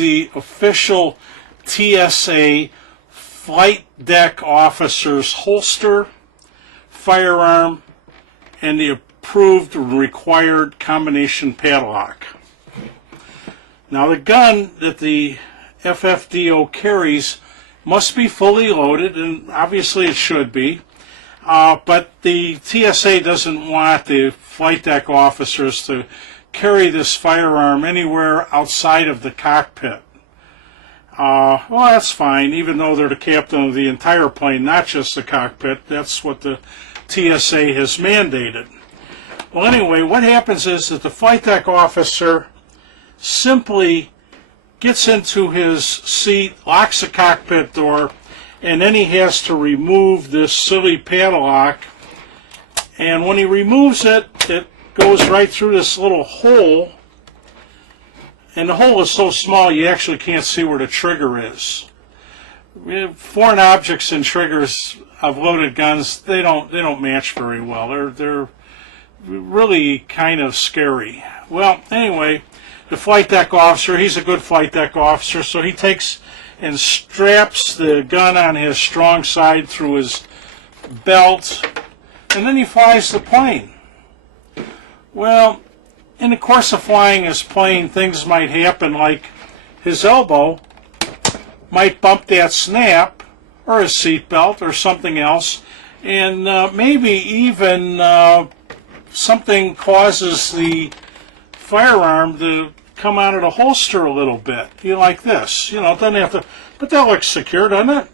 the official TSA flight deck officer's holster, firearm, and the approved required combination padlock. Now the gun that the FFDO carries must be fully loaded, and obviously it should be, but the TSA doesn't want the flight deck officers to carry this firearm anywhere outside of the cockpit. Well, that's fine, even though they're the captain of the entire plane, not just the cockpit. That's what the TSA has mandated. Well, anyway, what happens is that the flight deck officer simply gets into his seat, locks the cockpit door, and then he has to remove this silly padlock. And when he removes it, it goes right through this little hole. And the hole is so small you actually can't see where the trigger is. Foreign objects and triggers of loaded guns, they don't match very well. They're really kind of scary. Well, anyway, the flight deck officer, he's a good flight deck officer, so he takes and straps the gun on his strong side through his belt, and then he flies the plane. Well, in the course of flying his plane, things might happen, like his elbow might bump that snap, or his seatbelt, or something else, and maybe even something causes the firearm to come out of the holster a little bit. Like this. It doesn't have to, but that looks secure, doesn't it?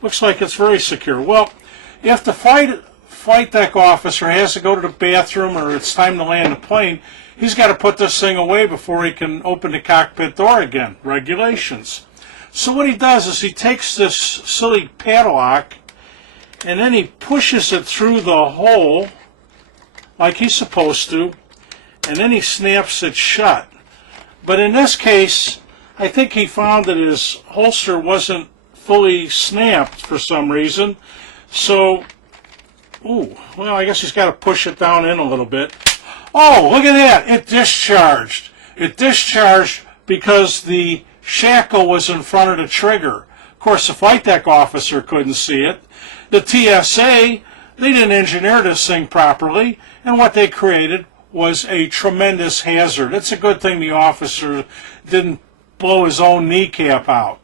Looks like it's very secure. Well, if the flight deck officer has to go to the bathroom or it's time to land the plane, he's got to put this thing away before he can open the cockpit door again. Regulations. So what he does is he takes this silly padlock and then he pushes it through the hole like he's supposed to, and then he snaps it shut. But in this case, I think he found that his holster wasn't fully snapped for some reason. So, well, I guess he's got to push it down in a little bit. Oh, look at that! It discharged. It discharged because the shackle was in front of the trigger. Of course, the flight deck officer couldn't see it. The TSA, they didn't engineer this thing properly, and what they created was a tremendous hazard. It's a good thing the officer didn't blow his own kneecap out.